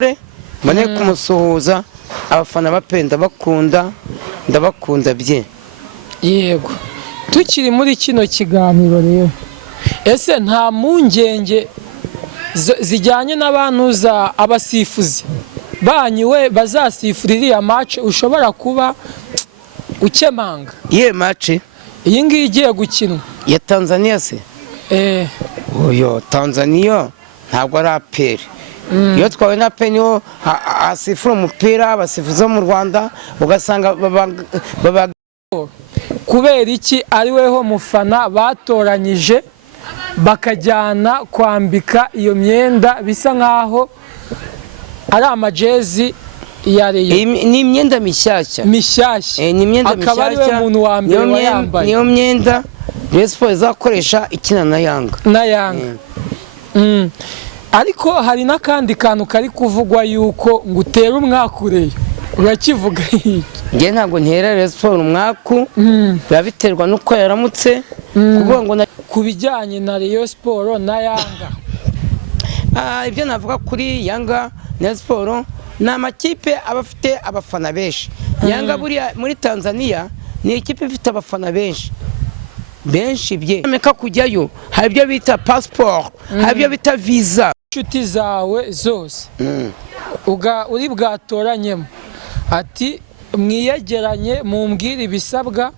mbone kumusuhuza abafana bapenda bakunda ndabakunda bye. Yego tukiri muri kino kiganiro rero, ese nta mpungenge zijyanye n'abantuza abasifuzi banyiwe bazasifura iriya match ushobora kuba ukemanga? Iye match iyi ngiyi igiye gukinwa ya Tanzania se? Oyo Tanzania ntabwo ari aperi. Iyo twawe na penyo asifura umupira abasifuza mu Rwanda ugasanga baba kubera iki ari weho mufana batoranyije bakajyana kwambika iyo myenda bisa nkaho ari amajezi ya Rayon? Ni imyenda mishyashya ni imyenda akaba ari we muntu wa mbere wayambaye. Niyo myenda Rayon Sports izakoresha ikina na Yanga. Ariko hari n'akandi kantu kari kuvugwa yuko ngo utere umwakureyo, urakivuga iki? Nge ntabwo ntera Rayon Sports umwaku, biba biterwa nuko yaramutse kuvuga ngo ku bijyanye na Rayon Sports na Yanga. Ibyo navuga kuri Yanga na Sports ni amakipe aba afite abafana benshi. Yanga buriya muri Tanzania ni ikipe ifite abafana benshi bye meka kujyayo, hari ibyo bita passport, hari ibyo bita visa. Inshuti zawe zose uri bwatoranyemo ati mwiyegeranye mumbwire ibisabwa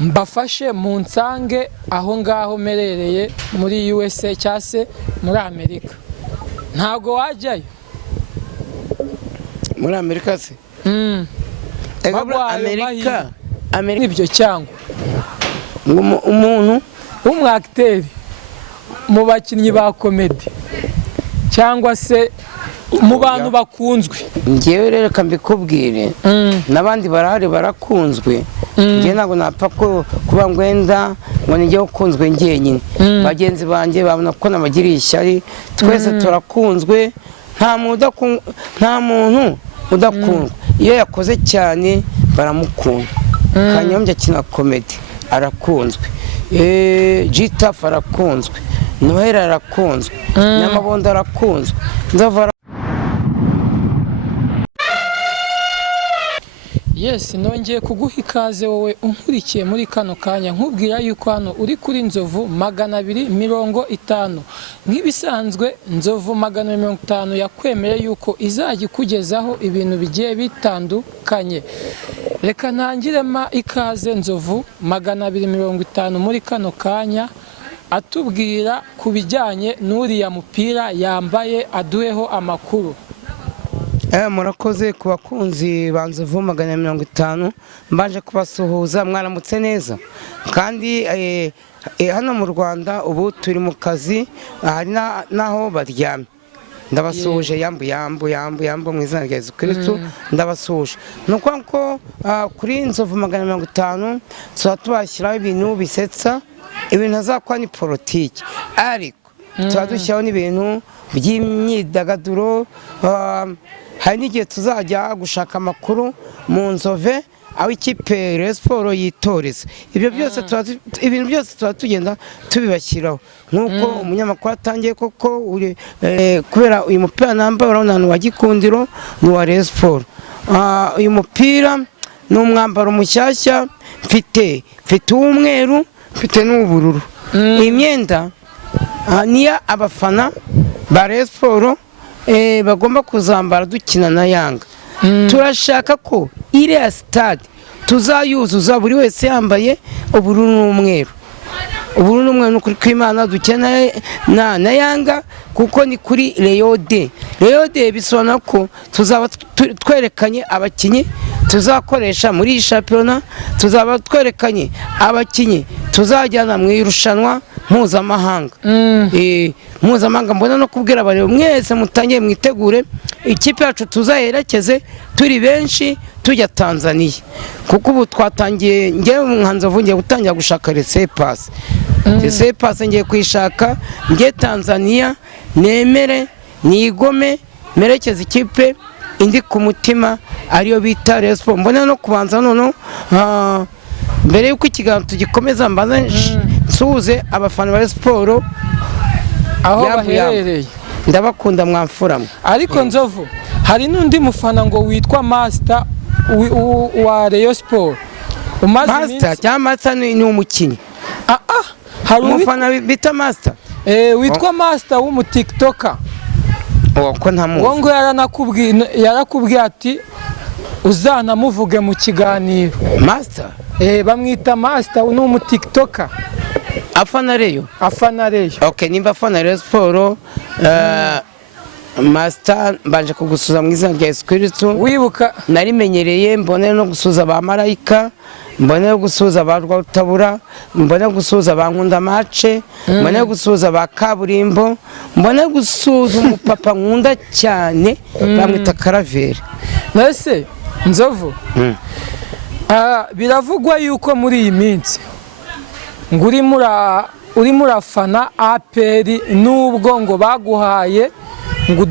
mbafashe mu nsange aho ngaho merereye muri USA cyangwa se muri Amerika, ntago wajyayo muri Amerika se? Amerika ibyo cyangwa umuntu w'umwakiteri mu bakinnyi ba komedi cyangwa se mu bantu bakunzwe. Ngewe rero kambikubwire n'abandi barahari barakunzwe. Ngewe ntabwo napfa kuba ngwenda ngo nijye ukunzwe njyenyine. Bagenzi banjye babona ko nabagiriye ishyari, twese turakunzwe, nta muntu udakundwa. Iyo yakoze cyane baramukunda. Kanyombya akina komedi arakunzwe, Gitaf arakunzwe, Noheli arakunzwe, Nyamabondo arakunzwe, Nzava. Yes, nongeye kuguha ikaze wowe unkurikiye muri kano kanya nkubwira yuko hano uri kuri Nzovu 250. Nk'ibisanzwe Nzovu 250 yakwemereye yuko izajya ikugezaho ibintu bigiye bitandukanye. Reka ntangirema ikaze Nzovu 250 muri kano kanya atubwira ku bijyanye n'uriya mupira yambaye, aduheho amakuru. Murakoze ku bakunzi ba Nzovu 250, mbanje kubasuhuza, mwaramutse neza. Kandi hano mu Rwanda ubu turi mu kazi, hari naho baryamye. Ndabasuhuje yambu mu izina rya Yesu Kristo, ndabasuhuje. Nuko ko kuri Nzovu 250 tuba tubashyiraho ibintu bisetsa, ibintu azakwa ni politiki, ariko tuba dushyiraho n'ibintu by'imyidagaduro. Hari n'igihe tuzajya gushaka amakuru mu Nzove aho ikipe Rayon Sports yitoreza. Ibyo byose ibintu byose tuba tugenda tubibashyiraho nk'uko umunyamakuru atangiye koko kubera uyu mupira nambaye urabona ni uwa Gikundiro, ni uwa Rayon Sports. Uyu mupira ni umwambaro mushyashya mfite uw'umweru, mfite n'ubururu. Iyi myenda niya abafana ba Rayon Sports bagomba kuzambara dukina na Yanga. Turashaka ko iriya stade tuzayuzuza buri wese yambaye ubururu n'umweru. Ubururu n'umweru ni ukuri kw'Imana dukina na Yanga kuko ni kuri Rayon Day bisobanura ko tuzaba twerekanye abakinnyi tuzakoresha muri iyi shampiyona, tuzaba twerekanye abakinnyi tuzajyana mu irushanwa mpuzamahanga. Mpuzamahanga mbona no kubwira abareba mwese mutangiye mwitegure ikipe yacu tuzaherekeze turi benshi tujya Tanzania, kuko ubu twatangiye ngewe nka Nzovu ngiye gutangira gushaka resepasi ngiye kwishaka ngiye Tanzania, nemere nigome merekeze ikipe indi ku mutima ariyo bita Rayon Sports. Mbona no kubanza none mbere yuko ikiganiro tugikomeza mbanza nsuhuze abafana ba Rayon Sports aho baherereye. ndabakunda mwamfuramo. ariko Nzovu hari n'undi mufana ngo witwa Master wa Rayon Sport Master cyangwa Master ni umukinnyi. hari umufana bita Master witwa Master w'umutiktoker ko ntamuzi ngo yarakubwiye ati uzanamuvuge mu kiganiro. Master bamwita Master n'umutiktoker afana Rayon. Okay, nimba afana Rayon Sport Master mbanje kugusuza mu izina rya Yesu Kristo. Wibuka narimenyereye mbone no gusuza ba marayika, mbone no gusuza ba Rwarutabura, mbone no gusuza ba Nkunda Mace, mbone no gusuza ba Kaburimbo, mbone no gusuza umupapa nkunda cyane bamwita Karaveri. Nese Nzovu biravugwa yuko muri iyi minsi ngo urimo urafana APR nubwo ngo baguhaye ngo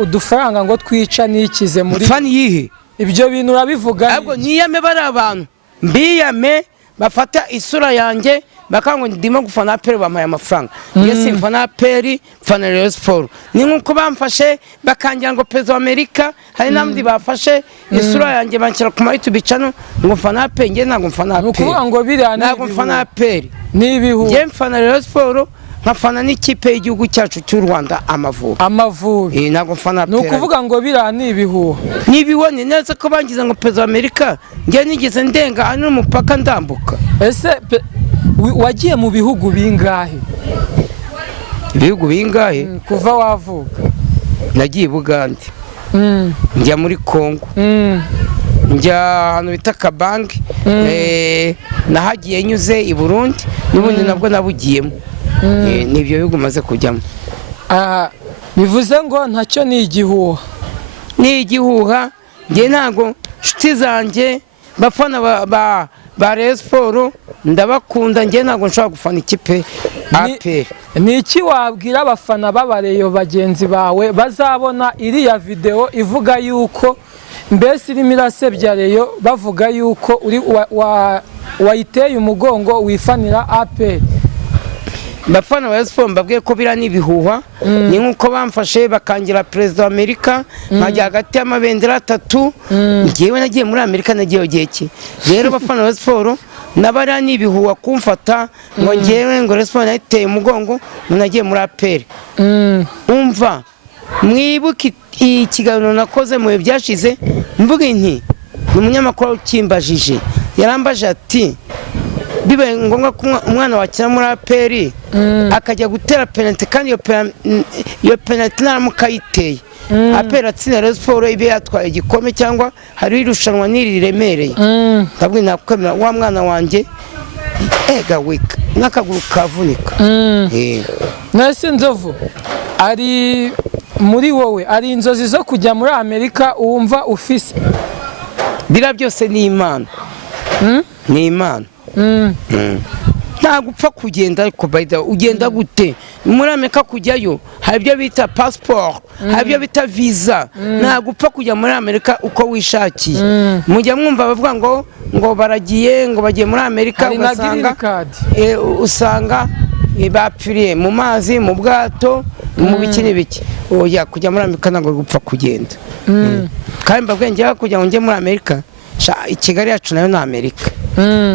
udufaranga ngo twica nikize muri fani yihe ibyo bintu urabivuga ntabwo niyame bari abantu mbiyame bafata isura yanjye bakango ndimo gufana APR bampaye amafaranga iyo simfana APR fana Rayon Sport ni nkuko bamfashe bakangira ngo President America hari namdi bafashe isura yanjye banshyira ku YouTube channel ngo fana APR nge ntabwo mfana APR ukuvuga ngo biriya ntabwo mfana APR nibihu nge mfana Rayon Sport nkafana n'ikipe y'igihugu cyacu cy'u Rwanda Amavubi ntabwo mfana APR ni ukuvuga ngo biriya nibihu nibibone neza ko bangize ngo President America nge nigeze ndenga hano umupaka ndambuka. Ese wagiye mu bihugu bingahe? Ibihugu bingahe? Kuva wavuga nagiye Bugande, njya muri Kongo, njya hano bita Kabange, nahagiye nyuze i Burundi n'ubundi nabwo nabugiyemo. Nibyo bihugu maze kujyamo. Bivuze ngo ntacyo ni igihuha. Ni igihuha nge ntago nshuti zanjye bafana ba Rayon Sport ndabakunda nge ntago nshobora gufana ikipe APR. Ni iki wabwira abafana b'abareyo bagenzi bawe bazabona iriya video ivuga yuko mbese irimo irasebya Rayon bavuga yuko uri wayiteye umugongo wifanira APR? Bafana wa Sport mbabwiye ko bira nibihuha ni nkuko bamfashe bakangira President America nkajya hagati y'amabendera 3 ngiyewe nagiye muri America nagiye geki rero bafana wa Sport nabara nibihuha kumfata ngo ngiyewe ngo Rayon nayiteye umugongo nagiye muri APR. Umva mwibuke ikiganiro nakoze mu byashize mvuga nti umunyamakuru ukimbajije yarambaje ati bibaye ngombwa ko umwana wakira muri APR akajya gutera penalty kandi iyo penalty naramukayiteye APR atsinda Rayon Sport ibe yatwaye igikombe cyangwa hari irushanwa niri remereye ndabwo nakwemera wa mwana wanjye ega wika nakaguru kavunika. Nase Nzovu ari muri wowe ari inzozi zo kujya muri Amerika wumva ufise? Bira byose ni Imana. Ni Imana. Ntabwo upfa kugenda ariko bayida ugenda gute muri Amerika kujyayo hari ibyo bita passport hari ibyo bita visa ntabwo upfa kujya muri Amerika uko wishakiye. Mujya mwumva bavuga ngo baragiye ngo bagiye muri Amerika usanga bapfiriye mu mazi mu bwato mu bikini biki oya kujya muri Amerika ntabwo gupfa kugenda. Kandi mbabwenge kujya ngo njye muri Amerika i Kigali yacu nayo na Amerika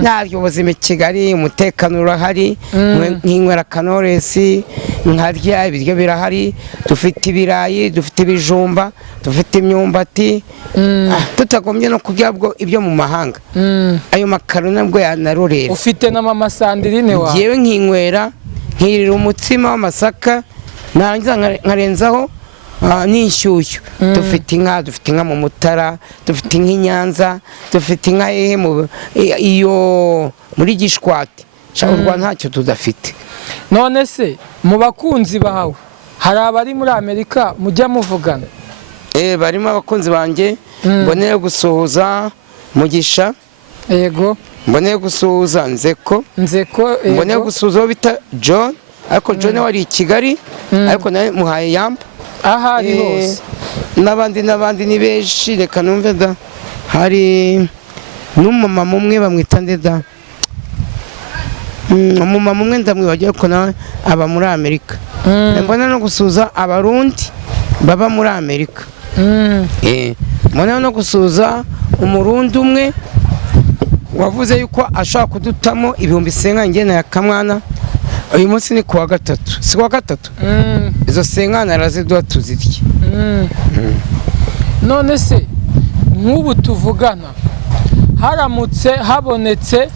ntabyo ubuzima Kigali umutekano urahari nk'inywera Kanoresi nkarya ibiryo birahari dufite ibirayi dufite ibijumba dufite imyumbati tutagombye no kurya ibyo mu mahanga ayo makaro nabwo yanarorera. Ufite na mama Sandrine wa ngewe nkinywera nkirira umutsima w'amasaka narangiza nkarenzaho nishyushyu dufite inka mu Mutara dufite inka Nyanza dufite inka iyo muri Gishwati cyangwa ntacyo tudafite. None se mu bakunzi bawe hari abari muri Amerika mujya muvugana? Barimo abakunzi banjye mboneye gusuhuza Mugisha, yego mboneye gusuhuza Nzeko, mboneye gusuhuza bita John ariko John wari i Kigali ariko nawe muhaye yamba ahari hose n'abandi ni benshi reka numve da hari n'umumama umwe bamwita ndeda umumama umwe ndamwibagiwe ko nawe aba muri Amerika. Mbona no gusuza abarundi baba muri Amerika. Mbona no gusuza umurundi umwe wavuze yuko ashaka kudutamo ibihumbi senkana ya kamwana. Uyu munsi ni kuwa gatatu, si kuwa gatatu. Izo senkana araziduha tuzirye. None se nk'ubu tuvugana haramutse habonetse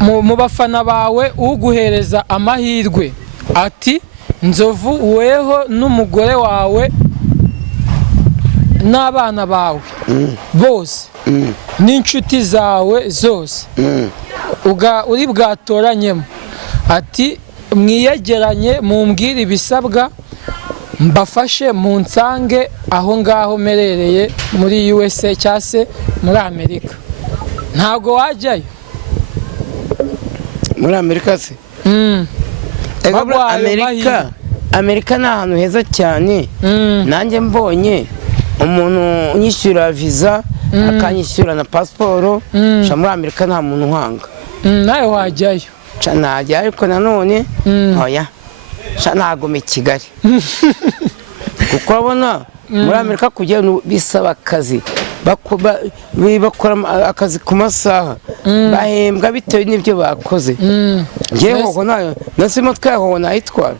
mu bafana bawe uguhereza amahirwe ati Nzovu weho n'umugore wawe n'abana bawe bose n'inshuti zawe zose uri bwatoranyemo ati mwiyegeranye mumbwire ibisabwa mbafashe mu nsange aho ngaho merereye muri USA cyangwa se muri Amerika, ntabwo wajyayo muri Amerika se? Amerika ni ahantu heza cyane. Nanjye mbonye umuntu unyishyura visa akanyishyura na pasiporo, muri Amerika nta muntu uhanga. Nawe wajyayo? Najya, ariko nanone oya ntago mu Kigali kuko urabona muri Amerika kujya bisaba akazi, bakora akazi ku masaha, bahembwa bitewe n'ibyo bakoze. Ngewe nasi imodoka yaho nayitwara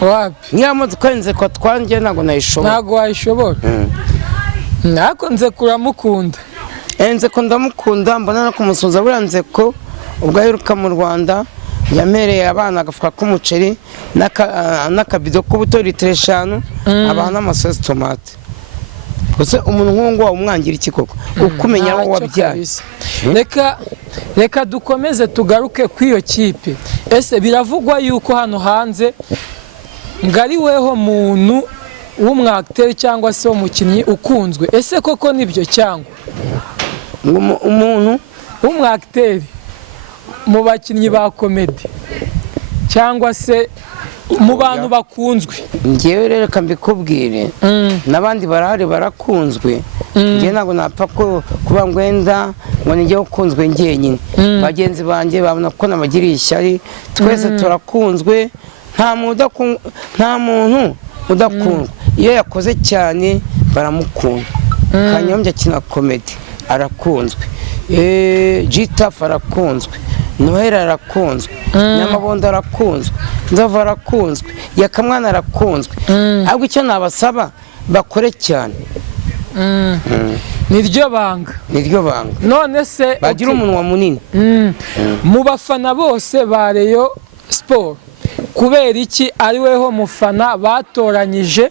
wapi? niyo modoka yenze ko twanjye ntago nayishobora. Ntago wayishobora? Nako nze kuramukunda. Nze ko ndamukunda, mbona no kumusuza buranze ko ubwo aheruka mu Rwanda yamereye abana agafuka k'umuceri n'akabido k'ubuto litiro 5 abana n'amasosi tomate. Gusa umuntu nk'uwo umwangira iki koko ukumenya aho wabyaye. Reka dukomeze tugaruke kw'iyo kipe. Ese biravugwa yuko hano hanze ngari weho muntu w'umwacteur cyangwa se umukinnyi ukunzwe, ese koko nibyo cyangwa umuntu w'umwacteur mu bakinnyi ba komedi cyangwa se mu bantu bakunzwe? Ngewe rero kambikubwire n'abandi barahari barakunzwe. Ngewe ntabwo napfa kuba ngwenda ngo nijye ukunzwe njyenyine. Bagenzi banjye babona ko nabagiriye ishyari, twese turakunzwe. Nta muntu udakundwa. Iyo yakoze cyane baramukunda. Kanyombya akina komedi arakunzwe, Gitaf arakunzwe, Noheli arakunzwe, Nyamabondo arakunzwe, Nzovu arakunzwe, Yakamwana arakunzwe. Ahubwo icyo nabasaba bakore cyane. Niryo banga. None se bagira umunwa munini. Mu bafana bose ba Rayon Sport kubera iki ari weho mufana batoranyije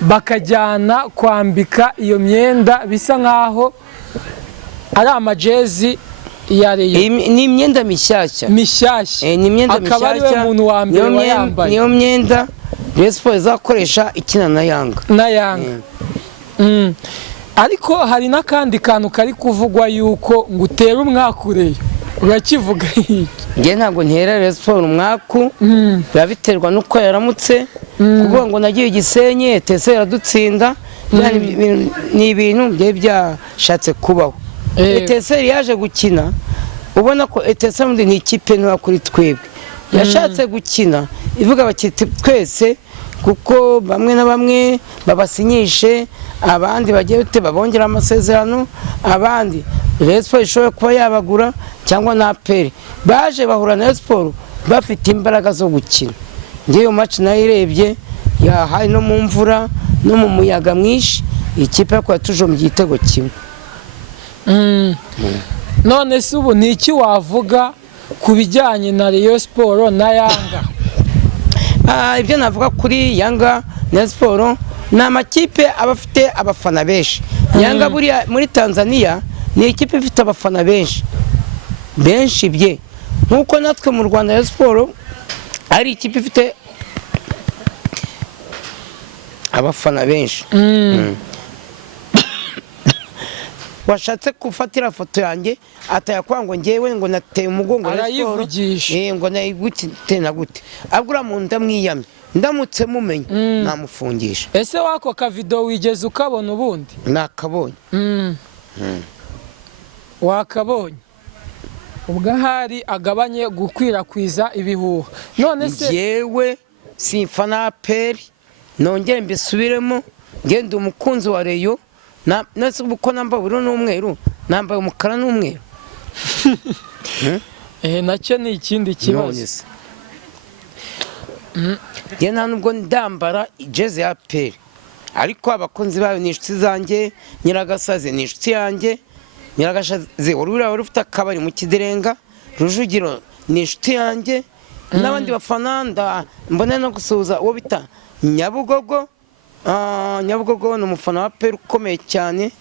bakajyana kwambika iyo myenda bisa nkaho ari amajezi ya Rayon? Ni imyenda mishyashya. Ni imyenda mishyashya. Akaba ari we muntu wa mbere wayambaye. Niyo myenda Rayon Sport izakoresha ikina na Yanga. Ariko hari n'akandi kantu kari kuvugwa yuko ngo utera umwakureyo, urakivuga iki? Nge ntabwo ntera Rayon Sport umwaku, birabiterwa nuko yaramutse. Kuvuga ngo nagiye Gisenyi Etese iradutsinda, ni ibintu byari byashatse kubaho. Etese yaje gukina, ubona ko Etese ni ikipe ntoya kuri twebwe. Yashatse gukina ivuga bakiti twese kuko bamwe na bamwe babasinyishe, abandi bagiye babongera amasezerano, abandi Rayon Sport ishobora kuba yabagura cyangwa na APR. Baje bahura na Rayon Sport bafite imbaraga zo gukina. Ngeyo match nayirebye yahaye no mu mvura no mu muyaga mwinshi, ikipe yakora tuje mu gitego kimwe. None se ubu ni iki wavuga ku bijyanye na Rayon Sport na Yanga? Ibyo navuga kuri Yanga na Sport ni amakipe aba afite abafana benshi. Yanga buriya muri Tanzania ni ikipe ifite abafana benshi bye, nkuko natwe mu Rwanda Rayon Sport ari ikipe ifite abafana benshi. Washatse kufatira foto yanjye atayakwa ngo ngewe ngo nateye umugongo arayivugisha ngo nayigute na gute. Abura mu ndamwiyamye, ndamutse mumenye namufungisha. Ese wako ka video wigeze ukabona ubundi? Nakabonye. Wakabonye? ubwo ahari agabanye gukwirakwiza ibihuha. None se yewe simfana APR nongere mbisubiremo ngende umukunzi wa Rayon nase uko namba buru n'umweru nambaye umukara n'umweru nacyo ni ikindi kibazo. nta nubwo ndambara jezi ya APR ariko abakunzi bayo ni inshuti zanjye. Nyiragasaze ni inshuti yanjye. Nyiragasaze wari ufite akabari mu Kiderenga. Rujugiro ni inshuti yanjye. N'abandi bafana mbona no gusuhuza uwo bita Nyabugogo. Nyabugogo ni umufana wa APR ukomeye cyane,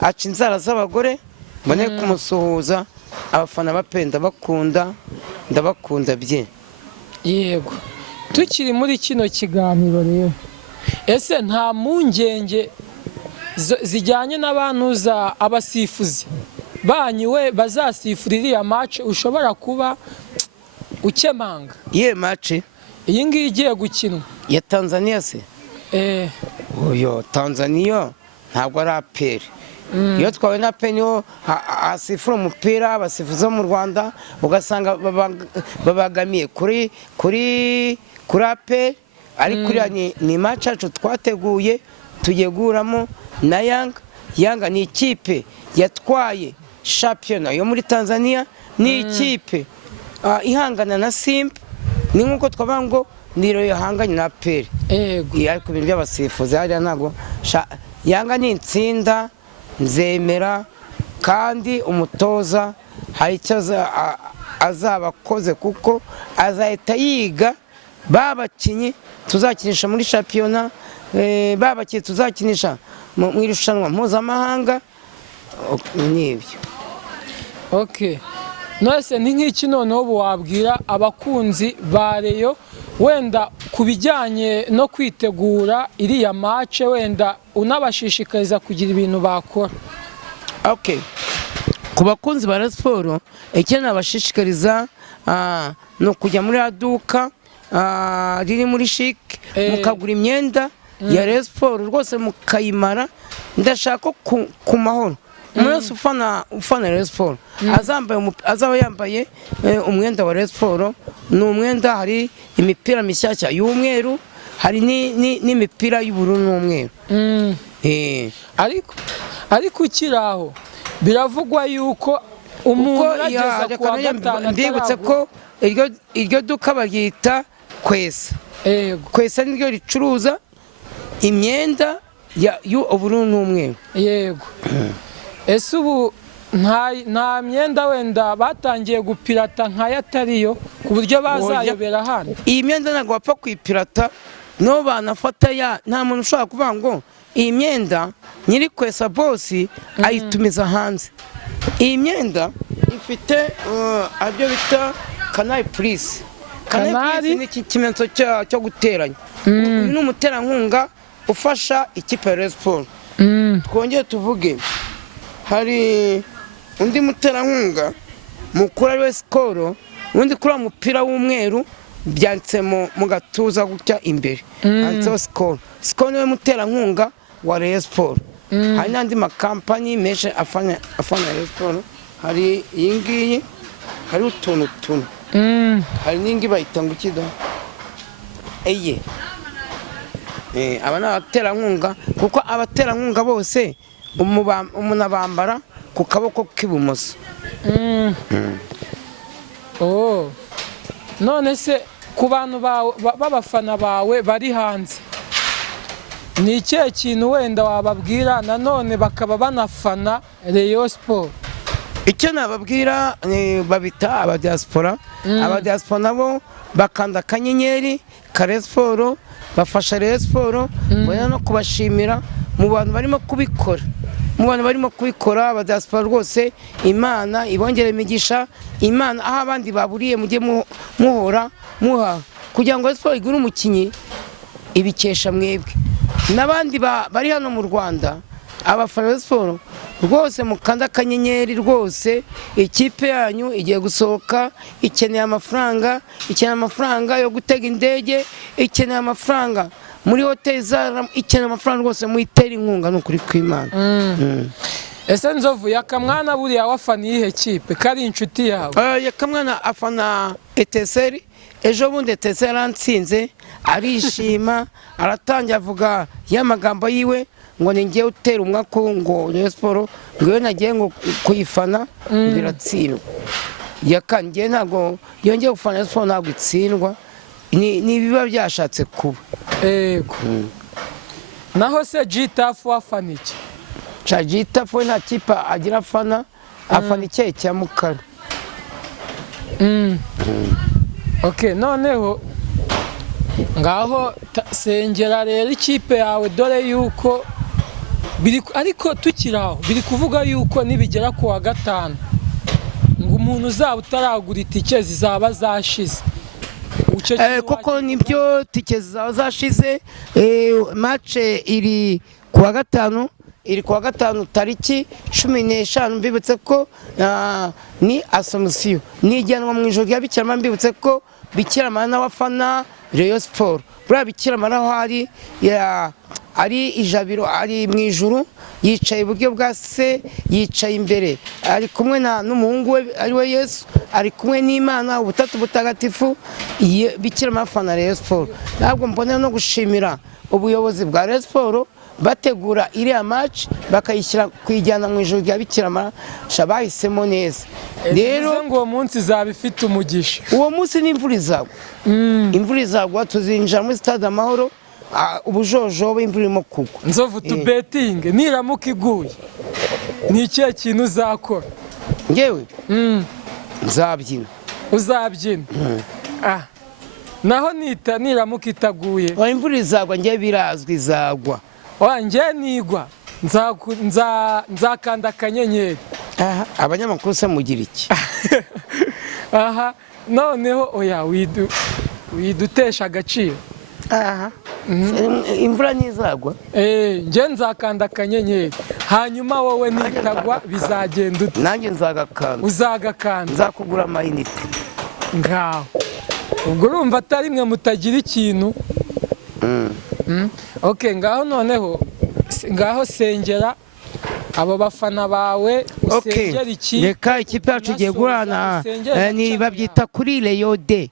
aca inzara z'abagore. Mbone kumusuhuza. Abafana ba APR ndabakunda bye. Yego, tukiri muri kino kiganiro rero, ese nta mpungenge zijyanye n'abantuza abasifuzi banyiwe bazasifura iriya match ushobora kuba ukemanga? Ye match iyi ngiyi igiye gukinwa ya Tanzania se? Oyo Tanzania ntabwo ari APR. Iyo twawe na APR niho asifura umupira. Abasifuzi mu Rwanda ugasanga babagamiye kuri APR, ariko kuriya ni match yacu twateguye tugiye guhuramo na Yanga ni ikipe yatwaye shampiyona yo muri Tanzania, ni ikipe ihangana na Simba. Ni nkuko twavuga ngo niro yahanganye na APR. Ariko ibintu by'abasifuzi hariya ntabwo Yanga ni intsinda nzemera, kandi umutoza hari icyo azaba akoze kuko azahita yiga babakinyi tuzakinisha muri shampiyona, babakinyi tuzakinisha mu irushanwa mpuzamahanga n'ibyo. Nose ni nk'iki noneho wabwira abakunzi ba Rayon wenda ku bijyanye no kwitegura iriya match, wenda unabashishikariza kugira ibintu bakora? Ku bakunzi ba Rayon Sports icyo nabashishikariza ni ukujya muri aduka riri muri Chic mukagura imyenda ya Rayon Sports rwose mukayimara. Ndashaka ku mahoro umuntu wese ufana Rayon Sports azaba yambaye umwenda wa Rayon Sports. Ni umwenda, hari imipira mishyashya y'umweru, hari n'imipira y'ubururu n'umweru. ariko ukiraho biravugwa yuko umuntu ageza ku wa gatanu ndibutse ko iryo duka baryita Kwesa. Kwesa niryo ricuruza imyenda y'ubururu n'umweru. Yego. Ese ubu nta myenda wenda batangiye gupirata nka yatariyo ku buryo bazayobera hano? Iyi myenda ntabwo bapfa kuyipirata, no banafata nta muntu ushobora kuvuga ngo iyi myenda nyiri Kwesa bosi ayitumiza hanze. Iyi myenda ifite abyo bita Canal Plus. Canal Plus ni ikimenyetso cyo guteranya. Uyu ni umuterankunga ufasha ikipe ya Rayon Sports. Twongeye tuvuge hari undi muterankunga mukuru ariwe Skol, undi kuri umupira w'umweru byanditse mu gatuza gutya imbere handitseho Skol. Skol niwe muterankunga wa Rayon Sports. Hari n'andi makampani menshi afana Rayon Sports. Hari iyi ngiyi, hari utuntu hari n'ingi bayita ngo ikida aba ni abaterankunga, kuko abaterankunga bose umuntu abambara ku kaboko k'ibumoso. None se ku bantu b'abafana bawe bari hanze, ni ikihe kintu wenda wababwira nanone bakaba banafana Rayon Sports? Icyo nababwira babita abadiaspora. Abadiaspora nabo bakanda akanyenyeri ka Rayon Sports, bafasha Rayon Sports. Mbona no kubashimira mu bantu barimo kubikora. Abadiaspora rwose Imana ibongere imigisha. Imana aho abandi baburiye mujye muhora muha, kugira ngo Rayon Sports igure umukinyi ibikesha mwebwe. N'abandi bari hano mu Rwanda abafana Rayon Sports rwose mukanda akanyenyeri rwose. Ikipe yanyu igiye gusohoka, ikeneye amafaranga yo gutega indege, ikeneye amafaranga muri hoteli, ikeneye amafaranga rwose muyitera inkunga n'ukuri kw'Imana. ese Nzovu Yakamwana buriya wafana iyihe kipe kari inshuti yawe? Yakamwana afana Eteseri. Ejo bundi Eteseri arantsinze arishima aratangira avuga y'amagambo yiwe ngo ni ngiye utera umwaka ngo Rayon Sport ngo iyo nagiye ngo kuyifana biratsindwa. Yakangiye ntabwo yongeye gufana Rayon Sport ntabwo itsindwa, ni biba byashatse kuba. Yego. Naho se Gitafu wafana iki? Gitafu nta kipe agira afana icyayi cya Mukara. Okay, noneho ngaho sengera rero ikipe yawe dore yuko ariko tukiraho biri kuvuga yuko nibigera ku wa gatanu ngo umuntu uzaba utaragura itike zizaba zashize. Koko nibyo tike zizaba zashize. Match iri ku wa gatanu, tariki 15. Mbibutse ko ni Assumption nijyanwa mu ijoro rya Bikira. Mbibutse ko Bikira n'abafana Rayon Sport buriya Bikira aho ari ijabiro, ari mu ijuru, yicaye iburyo bwa se, yicaye imbere, ari kumwe n'umuhungu we ari we Yesu, ari kumwe n'Imana ubutatu butagatifu. Bikira afana Rayon Sport. Ntabwo mbonera no gushimira ubuyobozi bwa Rayon Sport bategura iriya match bakayishyira kuyijyana mu ijoro rya Bikira bahisemo neza. Rero ngo uwo munsi izaba ifite umugisha. Uwo munsi n'imvura izagwa. Imvura izagwa, tuzinjira muri stade Amahoro ubujojoba imvura irimo kugwa. Nzovu tubetinge niramuka iguye ni ikihe kintu uzakora? Ngewe nzabyina. Uzabyina? Naho niramuka itaguye imvura izagwa, ngewe birazwi izagwa. Ngewe nigwa nzakanda akanyenyeri. Abanyamakuru se mugira iki? Noneho oya widutesha agaciro. Imvura ntizagwa. Ngewe nzakanda akanyenyeri, hanyuma wowe nitagwa bizagenda ute? Nanjye nzagakanda. Uzagakanda? Nzakugura amayinite. Ngaho ubwo urumva atari mwe mutagira ikintu. Okay, ngaho noneho ngaho sengera abo bafana bawe usengera iki? Reka ikipe yacu igiye gurana ni babyita kuri Rayon Day.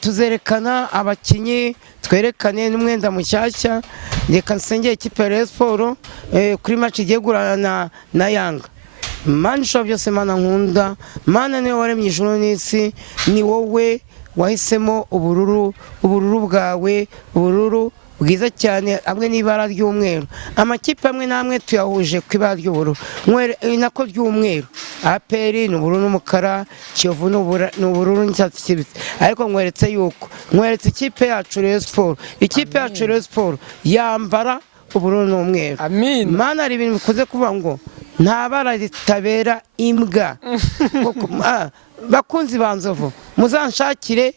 Tuzerekana abakinyi, twerekane n'umwenda mushyashya. Reka nsengera ikipe ya Rayon Sport kuri match igiye gurana na Yanga. Mana ishobora byose, Mana nkunda, Mana niwe waremye ijuru n'isi, ni wowe wahisemo ubururu bwawe, ubururu bwiza cyane hamwe n'ibara ry'umweru. Amakipe amwe namwe tuyahuje ku ibara ry'ubururu nako ry'umweru. APR ni ubururu n'umukara, Kiyovu ni ubururu n'icyatsi kibisi. Ariko nkweretse ikipe yacu Rayon Sport. Ikipe yacu Rayon Sport yambara ubururu n'umweru. Mana hari ibintu bikoze kuvuga ngo nta bara ritabera imbwa. Bakunzi ba Nzovu muzanshakire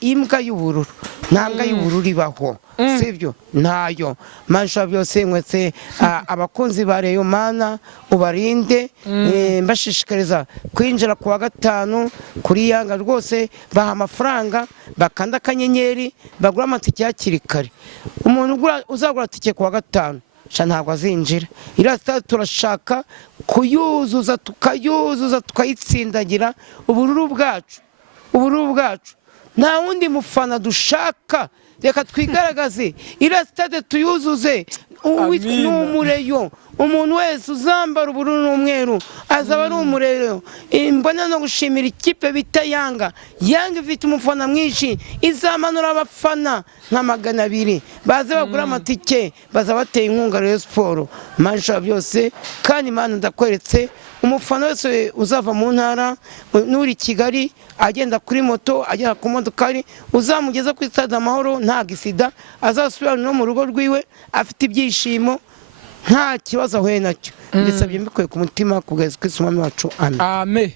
imbwa y'ubururu. Nta mbwa y'ubururu ibaho, sibyo? Ntayo. Mana ishobora byose, nkwetse abakunzi ba Rayon, Mana ubarinde. Mbashishikariza kwinjira ku wa gatanu kuri Yanga. Rwose baha amafaranga, bakanda akanyenyeri, bagura amatike hakiri kare. Umuntu uzagura tike ku wa gatanu ntabwo azinjira. Iriya stade turashaka kuyuzuza, tukayitsindagira. Ubururu bwacu nta wundi mufana dushaka. Reka twigaragaze, iriya stade tuyuzuze. Ni umureyo. Umuntu wese uzambara ubururu n'umweru azaba ari umureyo. Mbona no gushimira ikipe bita Yanga. Yanga ifite umufana mwinshi, izamanura abafana nka 200 baze bagura amatike, baza bateye inkunga Rayon Sport. Mana ishobora byose, kandi Mana ndakweretse umufana wese uzava mu ntara n'uri Kigali agenda kuri moto, agera ku modokari, uzamugeza ku stade Amahoro nta gisida, azasubira no mu rugo rwiwe afite ibyishimo, nta kibazo ahuye nacyo. Ndetse mbikuye ku mutima kugeza ku Umwami wacu. Amen.